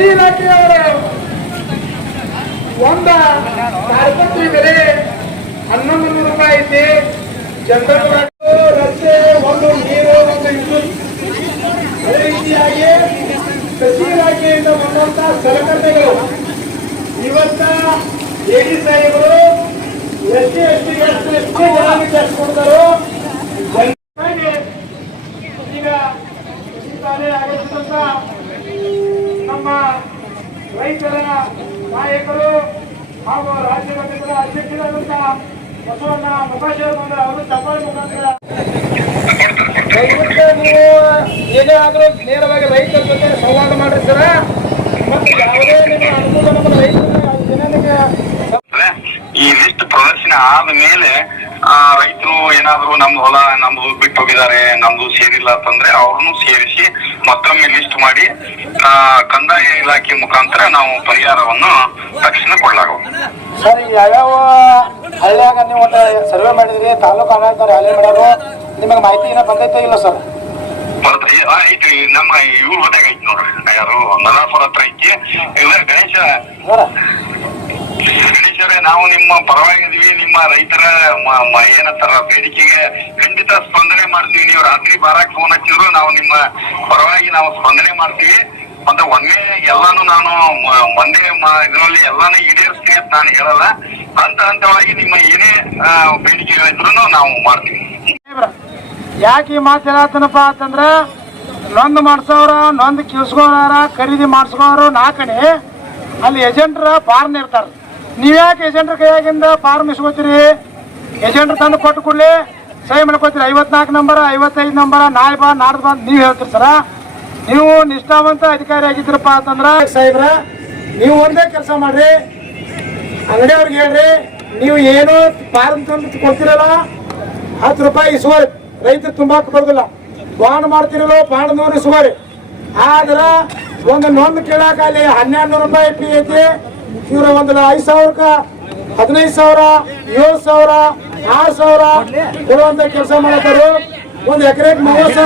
ಕೃಷಿ ಇಲಾಖೆಯವರು, ಒಂದ ತಾರಪತ್ರಿ ಬೆಲೆ ಹನ್ನೊಂದು ನೂರು ರೂಪಾಯಿ ಐತಿ. ಜನರಲ್ ರಸ್ತೆ ಒಂದು ನೀರು ಒಂದು ವಿದ್ಯುತ್. ಅದೇ ರೀತಿಯಾಗಿ ಕೃಷಿ ಇಲಾಖೆಯಿಂದ ಬಂದಂತ ಸಲಕರಣೆಗಳು. ಇವತ್ತ ಎಡಿ ಸಾಹೇಬರು ಎಸ್ ಟಿ ಎಸ್ ಎಷ್ಟು ಕೊಡ್ತಾರೋ? ಈಗ ಕೃಷಿ ನಮ್ಮ ರೈತರ ನಾಯಕರು ಹಾಗೂ ರಾಜ್ಯ ಮಟ್ಟದ ಅಧ್ಯಕ್ಷರಾದಂತಹ ಬಸವಣ್ಣ ಮುಖಾಶಿವ ಬಂದ ಅವರು ಚಪ್ಪಾಳೆ ಮುಖಾಂತರ ದಯವಿಟ್ಟು ನೀವು ಏನೇ ಆದರೂ ನೇರವಾಗಿ ರೈತರ ಜೊತೆ ಸಂವಾದ ಮಾಡ್ರಿ ಸರ. ಮತ್ತು ಯಾವುದೇ ನಿಮ್ಮ ಅನುಕೂಲ ನಮ್ಮ ರೈತರ ದಿನನಿಗೆ ಈ ಲಿಸ್ಟ್ ಪ್ರದರ್ಶನ ಆದ ಮೇಲೆ ರೈತರು ಏನಾದ್ರು ನಮ್ದು ಹೊಲ ನಮ್ದು ಬಿಟ್ಟು ಹೋಗಿದ್ದಾರೆ, ನಮ್ದು ಸೇರಿಲ್ಲ ಅಂತಂದ್ರೆ ಅವ್ರನ್ನು ಸೇರಿಸಿ ಮತ್ತೊಮ್ಮೆ ಲಿಸ್ಟ್ ಮಾಡಿ ಕಂದಾಯ ಇಲಾಖೆ ಮುಖಾಂತರ ನಾವು ಪರಿಹಾರವನ್ನು ತಕ್ಷಣ ಕೊಡಲಾಗುವುದು ಸರ್ ಯಾವ್ಯಾವ ಹಳ್ಳಿಯಾಗ ನೀವು ಒಂದು ಸರ್ವೆ ಮಾಡಿದ್ರಿ ತಾಲೂಕು ಆಡಳಿತ ಹಳ್ಳಿ ಮಾಡ್ಯಾರು ನಿಮಗೆ ಮಾಹಿತಿ ಏನೋ ಬಂದೈತೆ ಇಲ್ಲ ಸರ್? ಐತಿ ನಮ್ಮ ಇವ್ರ ಹೊತ್ತಾಗ ಐತಿ ನೋಡ್ರಿ. ಯಾರು ನದಾಪುರ ಹತ್ರ ಐತಿ. ಇಲ್ಲ ಗಣೇಶ. ಗಣೇಶರೇ ನಾವು ನಿಮ್ಮ ಪರವಾಗಿ ಇದೀವಿ ನಿಮ್ಮ ರೈತರ ಏನಂತಾರ ಬೇಡಿಕೆಗೆ ಖಂಡಿತ ಸ್ಪಂದನೆ ಮಾಡ್ತೀವಿ. ನೀವು ರಾತ್ರಿ ಬಾರಾಕ್ ಫೋನ್ ಹಚ್ಚಿದ್ರು ನಾವು ನಿಮ್ಮ ಪರವಾಗಿ ನಾವು ಸ್ಪಂದನೆ ಮಾಡ್ತೀವಿ. ಮತ್ತೆ ಒಂದೇ ಎಲ್ಲಾನು ನಾನು ಒಂದೇ ಇದರಲ್ಲಿ ಎಲ್ಲಾನು ಈಡೇರಿಸ್ತೀನಿ ಅಂತ ನಾನು ಹೇಳಲ್ಲ. ಹಂತ ಹಂತವಾಗಿ ನಿಮ್ಮ ಏನೇ ಬೇಡಿಕೆ ಬೇಡಿಕೆಗಳಿದ್ರು ನಾವು ಮಾಡ್ತೀವಿ. ಯಾಕೆ ಈ ಮಾತು ಹೇಳತ್ತನಪ್ಪ ಅಂತಂದ್ರ, ನೊಂದ್ ಮಾಡ್ಸೋರ ನೊಂದ್ ಕಿಲ್ಸ್ಕೋರ ಖರೀದಿ ಮಾಡಿಸ್ಕೋರು ನಾಲ್ಕಣಿ. ಅಲ್ಲಿ ಏಜೆಂಟ್ರ ಫಾರ್ಮ್ ಇರ್ತಾರ. ನೀವ್ಯಾಕೆ ಏಜೆಂಟ್ರ ಕೈಯಾಗಿಂದ ಫಾರ್ಮ್ ಇಸ್ಕೋತೀರಿ? ಏಜೆಂಟ್ರ ತಂದು ಕೊಟ್ಟು ಕೂಡಲೇ ಸಹಿ ಮಾಡ್ಕೊತೀರಿ? ಐವತ್ನಾಲ್ಕು ನಂಬರ್, ಐವತ್ತೈದು ನಂಬರ ನಾಳೆ ಬಾ, ನಾಡ್ದು ಬಾ ನೀವು ಹೇಳ್ತೀರಿ ಸರ. ನೀವು ನಿಷ್ಠಾವಂತ ಅಧಿಕಾರಿ ಆಗಿದ್ದೀರಪ್ಪ ಅಂತಂದ್ರ ಸಾಹೇಬ್ರ, ನೀವು ಒಂದೇ ಕೆಲಸ ಮಾಡ್ರಿ. ಅಂಗಡಿಯವ್ರಿಗೆ ಹೇಳ್ರಿ, ನೀವು ಏನು ಪಾರಂ ತಂದು ಕೊಡ್ತಿರಲ್ಲ, ಹತ್ತು ರೂಪಾಯಿ ಇಸ್ಕೋರಿ ರೈತರು ತುಂಬಾಕ್ ಬರೋದಿಲ್ಲ. ಬಾಂಡ್ ಮಾಡ್ತಿರಲ್ಲ, ಬಾಂಡ್ ನೂರು ಇಸ್ಕೋರಿ ಆದ್ರ ಒಂದು ನೊಂದು ಕೇಳಾಕ ಅಲ್ಲಿ ಹನ್ನೆರಡು ನೂರು ರೂಪಾಯಿ ಪಿ ಐತಿ. ಇವ್ರ ಒಂದು ಐದು ಸಾವಿರಕ್ಕ, ಹದಿನೈದು ಸಾವಿರ, ಏಳು ಸಾವಿರ ಆರು ಸಾವಿರ ಕೊಡುವಂತ ಕೆಲಸ ಮಾಡತ್ತಾರು ಒಂದು ಎಕರೆಗೆ ಮೂವತ್ತು